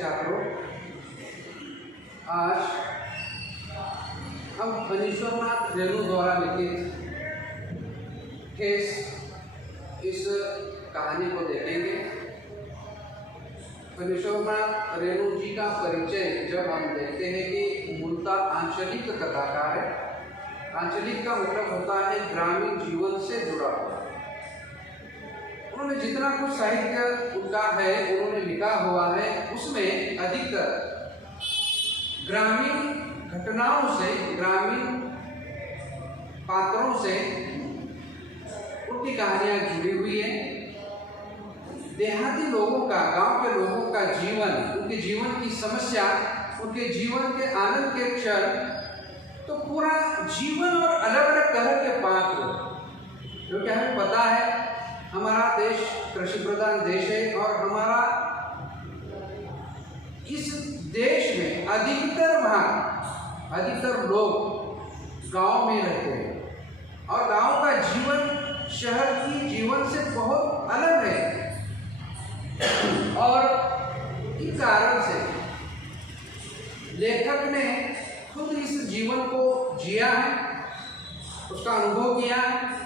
छात्रों, आज हम फणीश्वरनाथ रेणु द्वारा लिखित ठेस इस कहानी को देखेंगे। फणीश्वरनाथ रेणु जी का परिचय जब हम देखते हैं कि मूलतः आंचलिक कथाकार है। आंचलिक का मतलब होता है ग्रामीण जीवन से जुड़ा हुआ। उन्होंने जितना कुछ साहित्य उनका है, उन्होंने लिखा हुआ है, उसमें अधिकतर ग्रामीण घटनाओं से, ग्रामीण पात्रों से उनकी कहानियां जुड़ी हुई है। देहाती लोगों का, गांव के लोगों का जीवन, उनके जीवन की समस्या, उनके जीवन के आनंद के क्षण, तो पूरा जीवन और अलग अलग तरह के पात्र, क्योंकि हमें पता है हमारा देश कृषि प्रधान देश है और हमारा इस देश में अधिकतर लोग गांव में रहते हैं और गांव का जीवन शहर की जीवन से बहुत अलग है। और इस कारण से लेखक ने खुद इस जीवन को जिया है, उसका अनुभव किया है।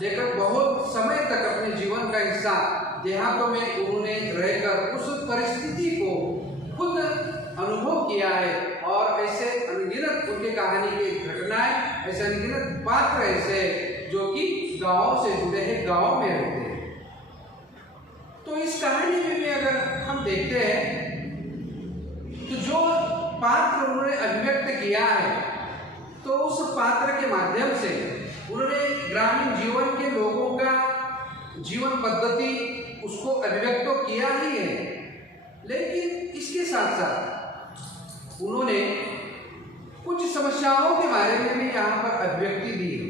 लेखक बहुत समय तक अपने जीवन का हिस्सा देहातों में उन्होंने रहकर उस परिस्थिति को खुद अनुभव किया है और ऐसे अनगिनत उनके कहानी की घटनाएं, ऐसे अनगिनत पात्र ऐसे जो कि गाँव से जुड़े हैं, गाँव में रहते हैं। तो इस कहानी में भी अगर हम देखते हैं तो जो पात्र उन्होंने अभिव्यक्त किया है, तो उस पात्र के माध्यम से उन्होंने ग्रामीण जीवन के लोगों का जीवन पद्धति उसको अभिव्यक्त तो किया ही है, लेकिन इसके साथ साथ उन्होंने कुछ समस्याओं के बारे में भी यहाँ पर अभिव्यक्ति दी है।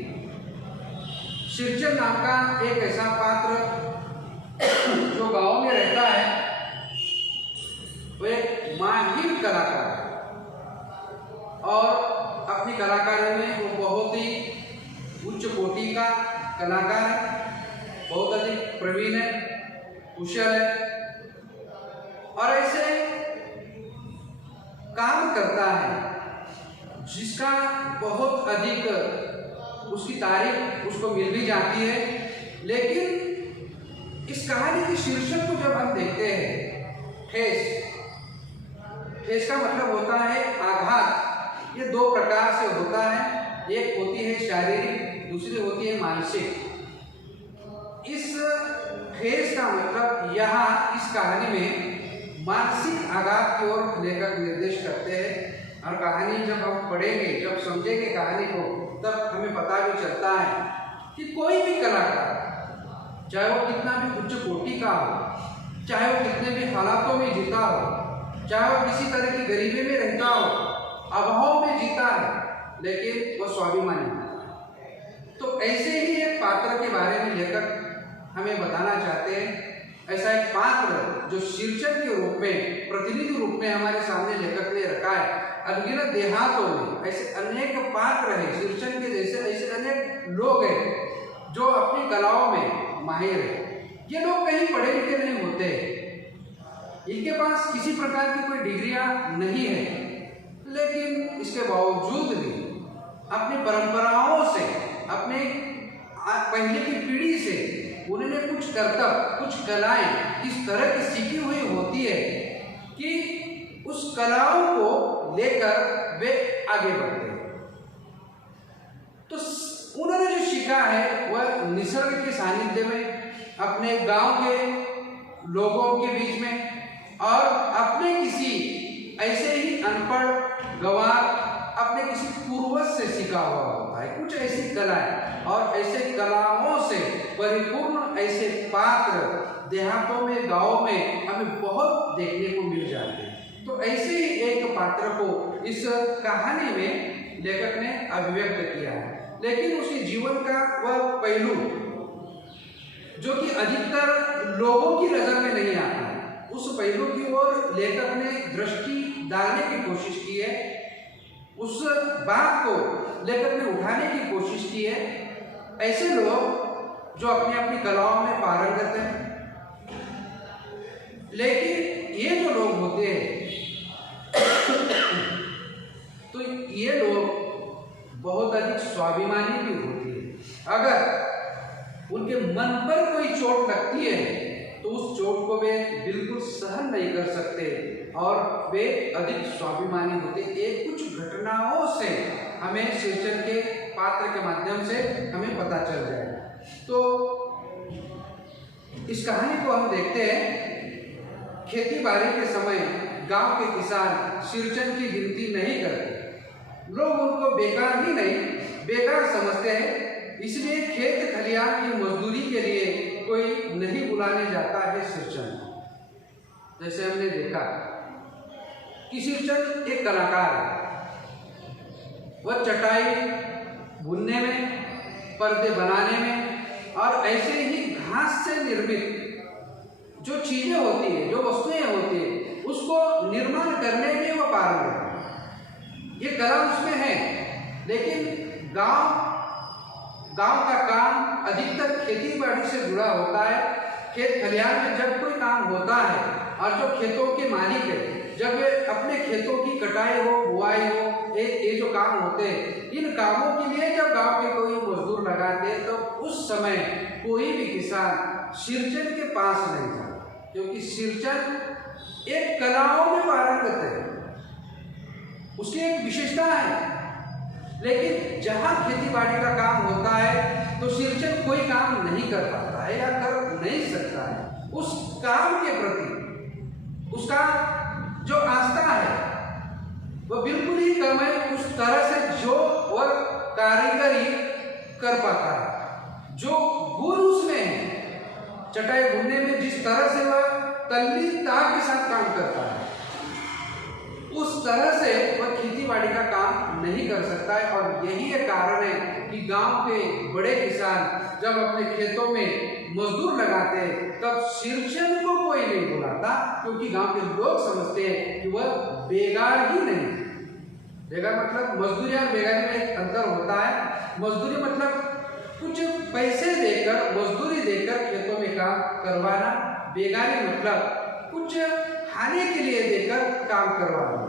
शीर्चन नाम का एक ऐसा पात्र जो गांव में रहता है, वो एक माहिर कलाकार और अपनी कलाकारी में वो बहुत ही उच्च कोटि का कलाकार है, बहुत अधिक प्रवीण है, कुशल है और ऐसे काम करता है जिसका बहुत अधिक उसकी तारीफ उसको मिल भी जाती है। लेकिन इस कहानी के शीर्षक को जब हम देखते हैं, ठेस का मतलब होता है आघात। ये दो प्रकार से होता है, एक होती है शारीरिक, दूसरी होती है मानसिक। इस ठेस का मतलब यहाँ इस कहानी में मानसिक आघात की ओर लेकर निर्देश करते हैं। और कहानी जब हम पढ़ेंगे, जब समझेंगे कहानी को, तब हमें पता भी चलता है कि कोई भी कलाकार, चाहे वो कितना भी उच्च कोटि का हो, चाहे वो कितने भी हालातों में जीता हो, चाहे वो किसी तरह की गरीबी में रहता हो, अभाव में जीता है, लेकिन वो स्वाभिमानी है। तो ऐसे ही एक पात्र के बारे में लेखक हमें बताना चाहते हैं। ऐसा एक पात्र जो शीर्षक के रूप में, प्रतिनिधि रूप में हमारे सामने लेखक ने रखा है। अनगिनत देहातों में ऐसे अनेक पात्र हैं, शीर्षक के जैसे ऐसे अनेक लोग हैं जो अपनी कलाओं में माहिर हैं। ये लोग कहीं पढ़े लिखे नहीं होते, इनके पास किसी प्रकार की कोई डिग्रियां नहीं है, लेकिन इसके बावजूद भी अपनी परंपराओं से, अपने पहले की पीढ़ी से उन्होंने कुछ कर्तव्य, कुछ कलाएं इस तरह की सीखी हुई होती है कि उस कलाओं को लेकर वे आगे बढ़ते हैं। तो उन्होंने जो सीखा है वह निसर्ग के सानिध्य में, अपने गांव के लोगों के बीच में और अपने किसी ऐसे ही अनपढ़ गंवार अपने किसी पूर्वज से सीखा हुआ होता है। कुछ ऐसी कलाएं और ऐसे कलाओं से परिपूर्ण ऐसे पात्र देहातों में, गाँव में हमें बहुत देखने को मिल जाते हैं। तो ऐसे ही एक पात्र को इस कहानी में लेखक ने अभिव्यक्त किया है, लेकिन उसके जीवन का वह पहलू जो कि अधिकतर लोगों की नजर में नहीं आता है, उस पहलू की ओर लेखक ने दृष्टि डालने की कोशिश की है। उस बात को लेखक ने उठाने की कोशिश की है। ऐसे लोग जो अपनी अपनी कलाओं में पारंगत हैं, लेकिन ये जो लोग होते हैं तो ये लोग बहुत अधिक स्वाभिमानी भी होते हैं। अगर उनके मन पर कोई चोट लगती है तो उस चोट को वे बिल्कुल सहन नहीं कर सकते और वे अधिक स्वाभिमानी होते। एक कुछ घटनाओं से हमें शीर्षक के पात्र के माध्यम से हमें पता चल जाएगा। तो इस कहानी को हम देखते हैं। खेती बाड़ी के समय गांव के किसान सिरचन की गिनती नहीं करते। लोग उनको बेकार ही नहीं बेकार समझते हैं, इसलिए खेत खलियान की मजदूरी के लिए कोई नहीं बुलाने जाता है सिरचन। जैसे हमने देखा कि सिरचन एक कलाकार है। वह चटाई बुनने में, पर्दे बनाने में और ऐसे ही घास से निर्मित जो चीजें होती है, जो वस्तुएं होती है, उसको निर्माण करने में वो पारंगत है। ये कला उसमें है। लेकिन गांव का काम अधिकतर खेती बाड़ी से जुड़ा होता है। खेत खलियान में जब कोई काम होता है और जो खेतों के मालिक है, जब वे अपने खेतों की कटाई हो, बुआई हो, ये जो काम होते हैं, इन कामों के लिए जब गांव के कोई मजदूर लगाते हैं तो उस समय कोई भी किसान सिरचन के पास नहीं जाता, क्योंकि सिरचन एक कलाओं में पारंगत है, उसकी एक विशेषता है। लेकिन जहां खेती बाड़ी का काम होता है तो सिरचन कोई काम नहीं कर पाता है या कर नहीं सकता है। उस काम के प्रति उसका जो आस्था है वो बिल्कुल ही कम है। उस तरह से जो वह कारीगरी कर पाता है, जो गुण उसमें है, चटाई बुनने में जिस तरह से वह तल्लीनता के साथ काम करता है, उस तरह से वह खेती बाड़ी का काम नहीं कर सकता है। और यही एक कारण है कि गांव के बड़े किसान जब अपने खेतों में मजदूर लगाते हैं तब सिरचन को कोई नहीं बुलाता, क्योंकि गांव के लोग समझते हैं कि वह बेगार ही नहीं। बेगार मतलब मजदूरी और बेगारी में एक अंतर होता है। मजदूरी मतलब कुछ पैसे देकर, मजदूरी देकर खेतों में काम करवाना। बेगारी मतलब कुछ खाने के लिए देकर काम करवाना।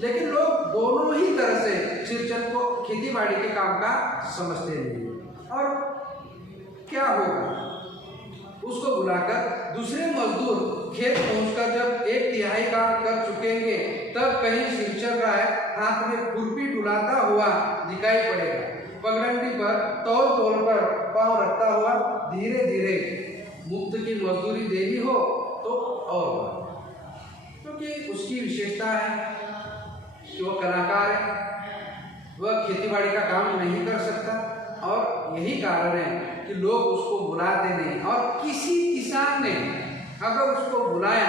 लेकिन लोग दोनों ही तरह से सिरचन को खेती बाड़ी के काम का समझते नहीं। और क्या होगा, उसको बुलाकर दूसरे मजदूर खेत पहुंचकर जब 1/3 काम कर चुकेंगे तब कहीं सिर चल रहा है, हाथ में खुरपी डुलाता हुआ दिखाई पड़ेगा। पगडंडी पर तौल कर पांव रखता हुआ धीरे धीरे मुफ्त की मजदूरी देनी हो तो और, क्योंकि उसकी विशेषता है कि वह कलाकार है, वह खेतीबाड़ी का काम नहीं कर सकता। और यही कारण है कि लोग उसको बुलाते नहीं। और किसी किसान ने अगर उसको बुलाया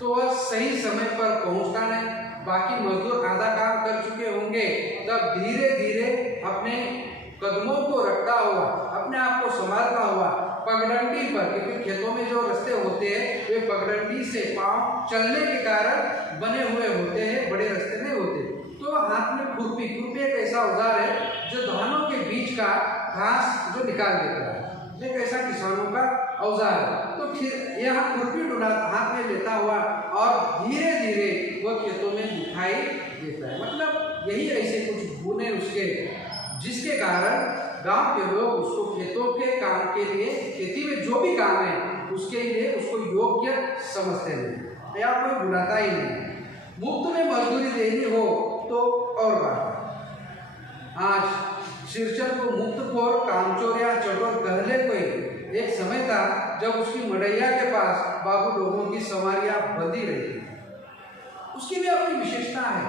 तो वह सही समय पर पहुंचता नहीं। बाकी मजदूर आधा काम कर चुके होंगे तब धीरे धीरे अपने कदमों को रखता हुआ, अपने आप को संभालता हुआ पगडंडी पर, क्योंकि खेतों में जो रास्ते होते हैं वे पगडंडी से पांव चलने के कारण बने हुए होते हैं, बड़े रास्ते नहीं होते। तो हाथ में खुरपी एक ऐसा औजार है जो धानों के बीच का घास जो निकाल देता है, एक ऐसा किसानों का औजार है। तो फिर यह खुरपी डुला हाथ में लेता हुआ और धीरे धीरे वह खेतों में दिखाई देता है। मतलब यही ऐसे कुछ गुण है उसके, जिसके कारण गांव के लोग उसको खेतों के काम के लिए, खेती में जो भी काम है उसके लिए उसको योग्य समझते नहीं या कोई बुलाता ही नहीं। मुफ्त में मजदूरी देनी हो तो और बात। आज सिरचन को मुफ्तखोर, कामचोर या चटोर कहले कोई। एक समय था जब उसकी मड़ैया के पास बाबू लोगों की सवारियां बंधी रही थी। उसकी भी अपनी विशेषता है।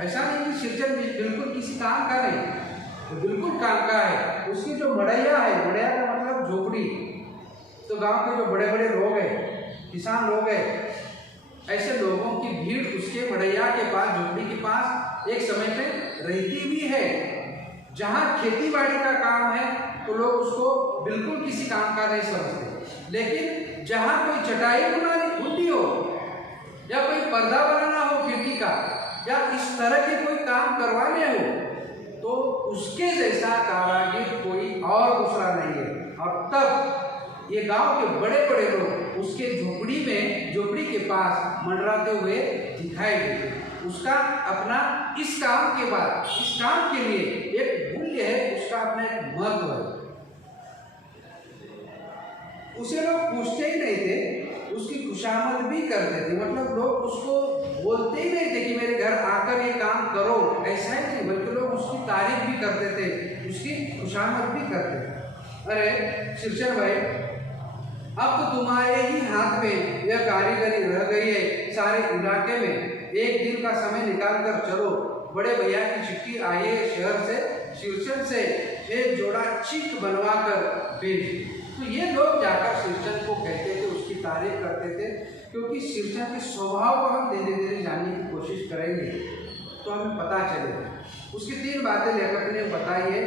ऐसा नहीं कि सिरचन बिल्कुल किसी काम का नहीं, तो बिल्कुल काम का है। उसकी जो मड़ैया है, मड़ैया का मतलब झोपड़ी, तो गांव के जो बड़े बड़े लोग हैं, किसान लोग हैं, ऐसे लोगों की भीड़ उसके मड़ैया के पास, झोपड़ी के पास एक समय पे रहती भी है। जहां खेती बाड़ी का काम है तो लोग उसको बिल्कुल किसी काम का नहीं समझते। लेकिन जहां कोई चटाई बुननी हो या कोई पर्दा बनाना हो खिड़की का, या इस तरह के कोई काम करवाने हो, तो उसके जैसा कारीगर कोई और दूसरा नहीं है। और तब ये गांव के बड़े बड़े लोग उसके झोपड़ी के पास मंडराते हुए दिखाई देते। उसका अपना इस काम के लिए एक मूल्य है, उसका अपना एक महत्व है। उसे लोग पूछते ही नहीं थे, उसकी खुशामद भी करते थे। मतलब लोग उसको बोलते ही नहीं थे कि मेरे घर आकर ये काम करो, ऐसा ही नहीं, बल्कि लोग उसकी तारीफ भी करते थे, उसकी खुशामद भी करते थे। अरे शिरचन भाई, अब तो तुम्हारे ही हाथ में यह कारीगरी रह गई है। सारे इलाके में एक दिन का समय निकाल कर चलो, बड़े भैया की चिट्ठी आई है शहर से, शिरचन से एक जोड़ा चीक बनवा कर भेज। तो ये लोग जाकर शिरचन को कहते थे, उसकी तारीफ करते थे, क्योंकि शिरचन के स्वभाव को हम धीरे धीरे जानने की कोशिश करेंगे तो हमें पता चलेगा। उसकी 3 बातें लेखक ने बताई है।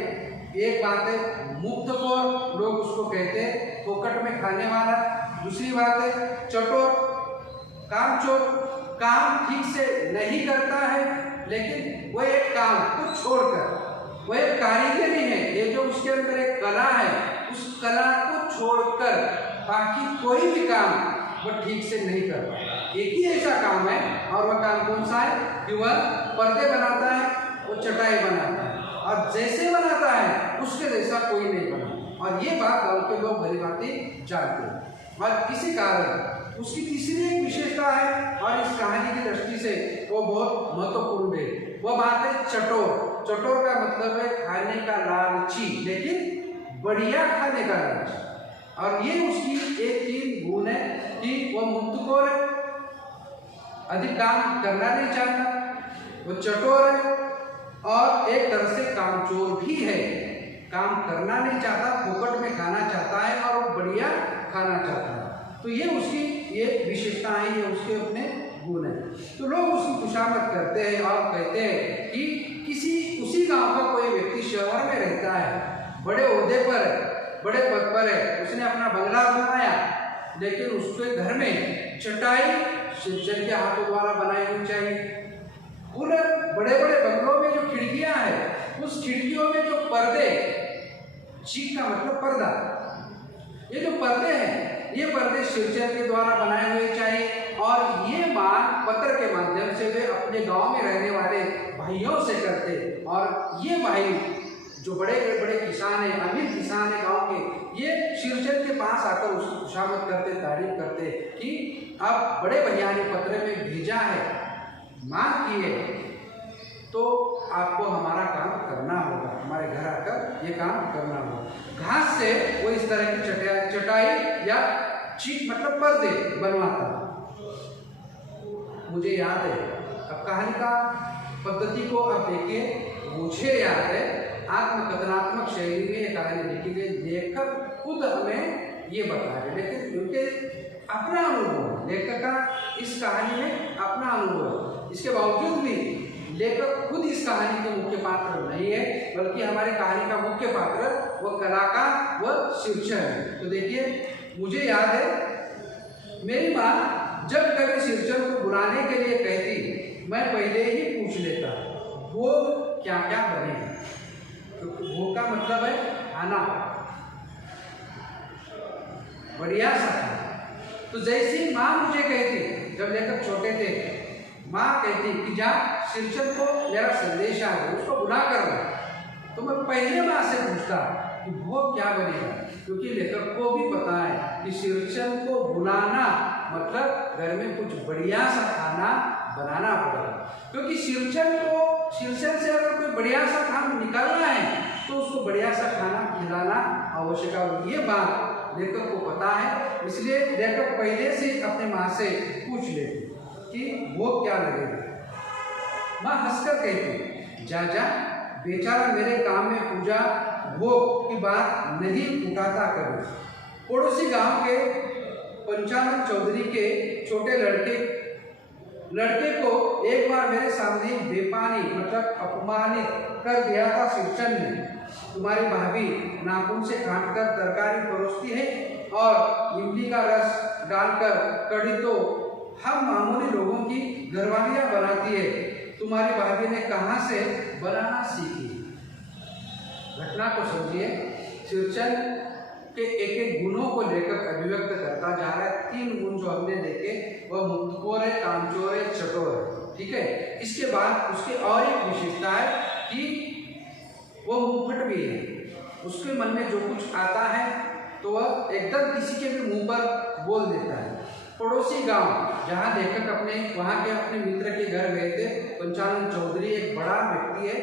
एक बात है मुफ्तखोर, लोग उसको कहते हैं फोकट में खाने वाला। दूसरी बात है चटोर, कामचोर, काम ठीक से नहीं करता है, लेकिन वो एक काम को छोड़कर, वो एक कारीगरी है, ये जो उसके अंदर एक कला है, उस कला को छोड़कर बाकी कोई भी काम वो ठीक से नहीं कर पाता। एक ही ऐसा काम है, और वह काम कौन सा है कि वह पर्दे बनाता है, वो चटाई बनाता है, और जैसे बनाता है उसके जैसा कोई नहीं बना। और ये बात गाँव के लोग भली भांति जानते हैं। और इसी कारण उसकी तीसरी एक विशेषता है, और इस कहानी की दृष्टि से वो बहुत महत्वपूर्ण है। वो बात है चटोर। चटोर का मतलब है खाने का लालची, लेकिन बढ़िया खाने का लालची। और ये उसकी एक 3 गुण है कि वो मुफ्तखोर है, अधिक काम करना नहीं चाहता, वो चटोर है, और एक तरह से कामचोर भी है। काम करना नहीं चाहता, फोकट में खाना चाहता है, और वो बढ़िया खाना चाहता है। तो ये उसकी ये विशेषताएं, ये उसके अपने गुण है। तो लोग उसकी खुशामद करते हैं और कहते हैं कि किसी उसी गांव का कोई व्यक्ति शहर में रहता है, बड़े ओहदे पर है, बड़े पद पर है, उसने अपना बंगला बनाया, लेकिन उसके घर में चटाई शिरचन के हाथों द्वारा बनाई होनी चाहिए। उन बड़े बड़े बंगलों में जो खिड़कियां हैं, उस खिड़कियों में जो पर्दे, चीक का मतलब पर्दा, ये जो पर्दे हैं, ये पर्दे शिरचन के द्वारा बनाए हुए चाहिए। और ये बात पत्र के माध्यम से वे अपने गांव में रहने वाले भाइयों से करते, और ये भाई जो बड़े बड़े किसान हैं, अमीर किसान हैं गांव के, ये शिरचन के पास आकर उसकी खुशामद करते, तारीफ करते कि अब बड़े भैया ने पत्र में भेजा है, मांग की है, तो आपको हमारा काम करना होगा, हमारे घर आकर ये काम करना होगा। घास से वो इस तरह की चटाई या चीक मतलब पर्दे बनवाता। मुझे याद है, अब कहानी का पद्धति को आप देखिए, मुझे याद है आत्मकथनात्मक शैली में ये कहानी लिखी गई, लेखक खुद हमें ये बता रहे, लेकिन उनके अपना अनुभव, लेखक का इस कहानी में अपना अनुभव, इसके बावजूद भी लेखक खुद इस कहानी के मुख्य पात्र नहीं है, बल्कि हमारी कहानी का मुख्य पात्र वह कलाकार, वह शिरचन है। तो देखिए, मुझे याद है मेरी माँ जब कभी शिरचन को बुलाने के लिए कहती, मैं पहले ही पूछ लेता वो क्या क्या बनेगा, क्योंकि वो का मतलब है खाना, बढ़िया सा। तो जैसी माँ मुझे कहती, जब लेकर छोटे थे, माँ कहती कि जा शिरचन को मेरा संदेश आ गया, उसको बुला कर ला। तो मैं पहले माँ से पूछता कि वो क्या बनेगा, क्योंकि लेखक को भी पता है कि शिरचन को बुलाना मतलब घर में कुछ बढ़िया सा खाना बनाना पड़ेगा, क्योंकि शिरचन से अगर कोई बढ़िया सा खाना निकालना है तो उसको बढ़िया सा खाना खिलाना आवश्यक है। ये बात लेखक को पता है, इसलिए लेखक पहले से अपने माँ से पूछ लेते कि वो क्या लगेगा। माँ हंसकर कहती, जा जा बेचारा मेरे काम में पूजा भोग की बात नहीं उठाता कभी। पड़ोसी गांव के पंचानन चौधरी के छोटे लड़के को एक बार मेरे सामने बेपानी मतलब अपमानित कर दिया था शिरचन ने। तुम्हारी भाभी नाखून से काटकर तरकारी परोसती है और इमली का रस डालकर कढ़ी तो हम मामूली लोगों की घरवालियां बनाती है। तुम्हारी भाभी ने कहाँ से बनाना सीखी? घटना को समझिए। शिरचन के एक एक गुणों को लेकर अभिव्यक्त करता जा रहा है। 3 गुण जो हमने देखे वह मुक्तकोर है, कामचोर है, चटोर है, ठीक है। इसके बाद उसकी और एक विशेषता है कि वो मुंहफट भी है, उसके मन में जो कुछ आता है तो वह एकदम किसी के भी मुंह पर बोल देता है। पड़ोसी गांव जहां लेखक वहां के अपने मित्र के घर गए थे, पंचानन चौधरी एक बड़ा व्यक्ति है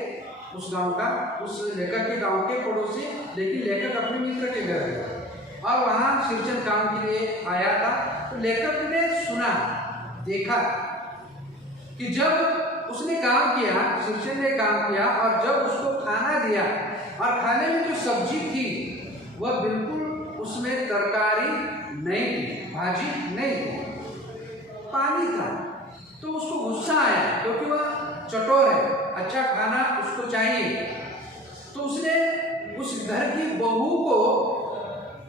उस गांव का, उस लेखक के गांव के पड़ोसी, लेकिन लेखक अपने मित्र के घर गए और वहां सिरचन काम के लिए आया था। तो लेखक ने सुना, देखा कि जब उसने काम किया, सिरचन ने काम किया और जब उसको खाना दिया और खाने में जो सब्जी थी वह बिल्कुल उसमें तरकारी नहीं थी, भाजी नहीं थी, पानी था। तो उसको गुस्सा आया क्योंकि वह चटोर है, अच्छा खाना उसको चाहिए। तो उसने उस घर की बहू को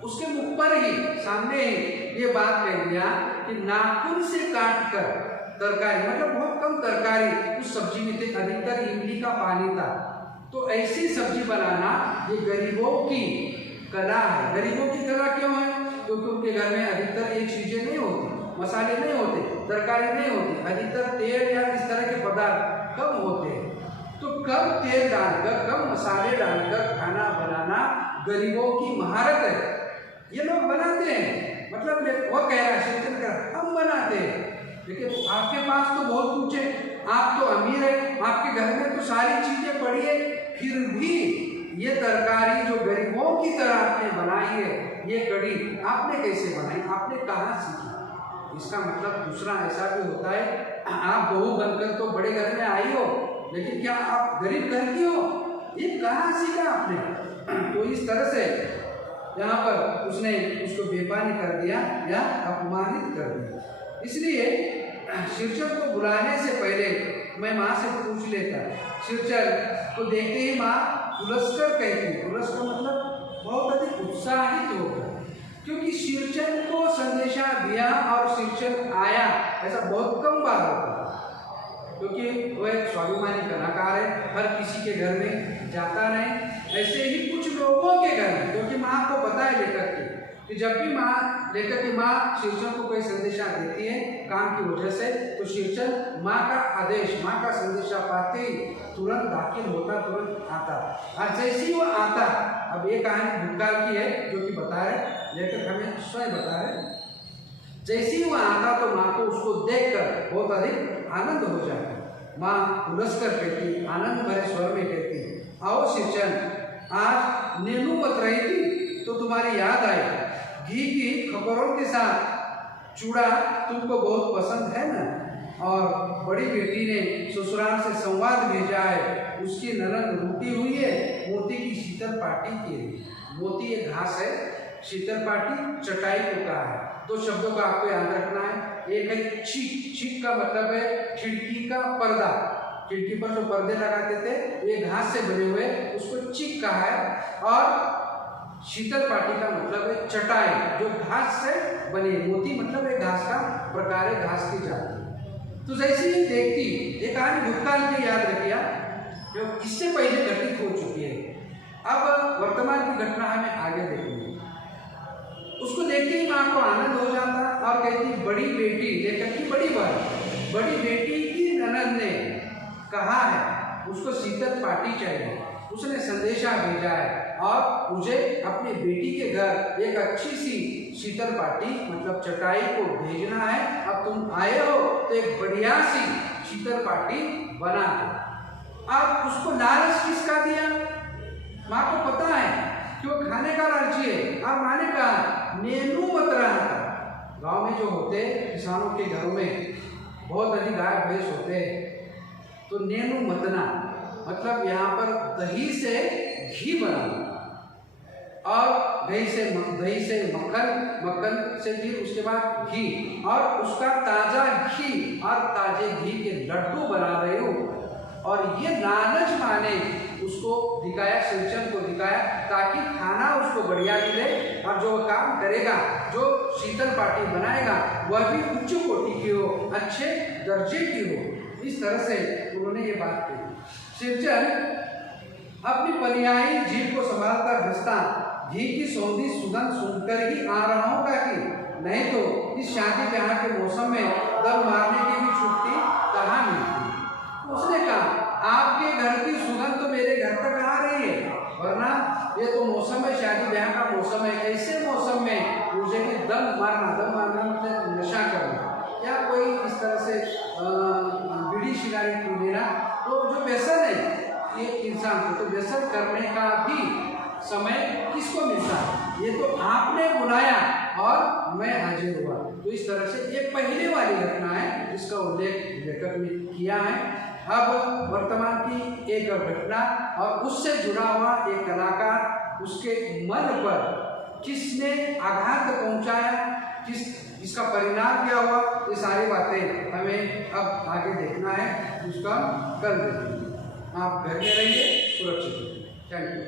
उसके मुख पर ही, सामने ही ये बात कह दिया कि नाखून से काट कर तरकारी, मतलब बहुत कम तरकारी उस सब्जी में थी, अधिकतर इमली का पानी था। तो ऐसी सब्जी बनाना ये गरीबों की कला है। गरीबों की कला क्यों है? क्योंकि उनके घर में अधिकतर ये चीजें नहीं होती, मसाले नहीं होते, तरकारी नहीं होती, अधिकतर तेल या इस तरह के पदार्थ कम होते हैं। तो कम तेल डालकर, कम मसाले डालकर खाना बनाना गरीबों की महारत है। ये लोग बनाते हैं, मतलब वो कह रहा है सिरचन कर, हम बनाते हैं, लेकिन आपके पास तो बहुत कुछ है, आप तो अमीर है, आपके घर में तो सारी चीजें पड़ी है, फिर भी ये तरकारी जो गरीबों की तरह आपने बनाई है, ये कड़ी आपने कैसे बनाई, आपने कहाँ सीखी? इसका मतलब दूसरा ऐसा भी होता है, आप बहू बनकर तो बड़े घर में आई हो, लेकिन क्या आप गरीब घर की हो? ये कहाँ सीखा आपने? तो इस तरह से यहाँ पर उसने उसको बेपानी कर दिया या अपमानित कर दिया। इसलिए सिरचन को बुलाने से पहले मैं माँ से पूछ लेता। सिरचन को देखते ही माँ पुलस्कर कहती, पुलस्कर मतलब बहुत अधिक उत्साहित होकर, क्योंकि सिरचन को संदेशा दिया और सिरचन आया ऐसा बहुत कम बार होता है, क्योंकि वो एक स्वाभिमानी कलाकार है, हर किसी के घर में जाता नहीं। ऐसे ही कुछ लोगों के घर में, क्योंकि माँ को पता है लेखक की कि जब भी लेखक की माँ सिरचन को कोई संदेशा देती है काम की वजह से, तो सिरचन माँ का आदेश, माँ का संदेशा पाते ही तुरंत दाखिल होता, तुरंत आता। और जैसे ही वो आता, अब ये कहानी भूतकाल की है जो कि बता रहे लेखक, हमें स्वयं बता रहे, जैसे ही वो आता तो माँ को उसको देखकर बहुत अधिक आनंद हो जाता। माँ पुलस्कर कहती, आनंद भरे स्वर में कहती, आओ सिरचन, आज नेनू मत रही थी तो तुम्हारी याद आई, घी की खबरों के साथ चूड़ा तुमको बहुत पसंद है ना, और बड़ी बेटी ने ससुराल से संवाद भेजा है, उसकी ननद रूठी हुई है मोती की शीतल पाटी के लिए। मोती एक घास है, शीतल पाटी चटाई को कहा है। 2 शब्दों का आपको याद रखना है, एक है छीक, छीक का मतलब है खिड़की का पर्दा, खिड़की पर जो पर्दे लगाते थे ये घास से बने हुए, उसको चीक कहा है। और शीतल पाटी का मतलब है चटाई, जो घास से बनी। मोती मतलब एक घास का प्रकार है, घास की जाति। तो जैसे ही देखती, ये कहानी भूतकाल में याद रखिए जो इससे पहले घटित हो चुकी है, अब वर्तमान की घटना हमें आगे देखनी है। उसको देखते ही माँ को आनंद हो जाता और कहती, बड़ी बेटी, लेखक की बड़ी बात, बड़ी बेटी की ननद ने कहा है उसको शीतल पाटी चाहिए, उसने संदेशा भेजा है और मुझे अपनी बेटी के घर एक अच्छी सी शीतल पाटी मतलब चटाई को भेजना है। अब तुम आए हो तो एक बढ़िया सी शीतल पाटी बना दो। अब उसको लालच किसका दिया? माँ को पता है कि वो खाने का लालची है, और माँ ने कहा नेनू मत रहा था। गाँव में जो होते किसानों के घरों में बहुत अधिक गाय भैंस होते हैं, तो नेनू मतना मतलब यहाँ पर दही से घी बनाना, और दही से मक्खन, मक्खन से फिर उसके बाद घी, और उसका ताजा घी और ताजे घी के लड्डू बना रहे हो। और ये लालच माने उसको दिखाया, सिरचन को दिखाया, ताकि खाना उसको बढ़िया मिले और जो काम करेगा, जो शीतल पाटी बनाएगा, वह भी उच्च कोटि की हो, अच्छे दर्जे की हो। इस तरह से उन्होंने ये बात कही। सिरचन अपनी पनियाई जीभ को संभालकर हंसता, घी की सौंधी सुगंध सुनकर ही आ रहा हूँ काकी, नहीं तो इस शादी ब्याह के मौसम में दम मारने की भी छुट्टी कहाँ मिलती। उसने कहा आपके घर की सुगंध तो मेरे घर तक आ रही है, वरना ये तो मौसम है, शादी ब्याह का मौसम है, ऐसे मौसम में मुझे भी दम मारना मतलब नशा करना या कोई इस तरह से बीड़ी सिगारेट पी लेना, तो जो व्यसन है ये इंसान को, तो व्यसन करने का भी समय किसको मिलता है, ये तो आपने बुलाया और मैं हाजिर हुआ। तो इस तरह से ये पहले वाली घटना है जिसका उल्लेख लेखक ने किया है। अब वर्तमान की एक घटना और उससे जुड़ा हुआ एक कलाकार, उसके मन पर किसने आघात पहुंचाया, इसका परिणाम क्या हुआ, ये सारी बातें हमें अब आगे देखना है, उसका कल देखेंगे। आप घर में रहिए, सुरक्षित रहिए। Thank you.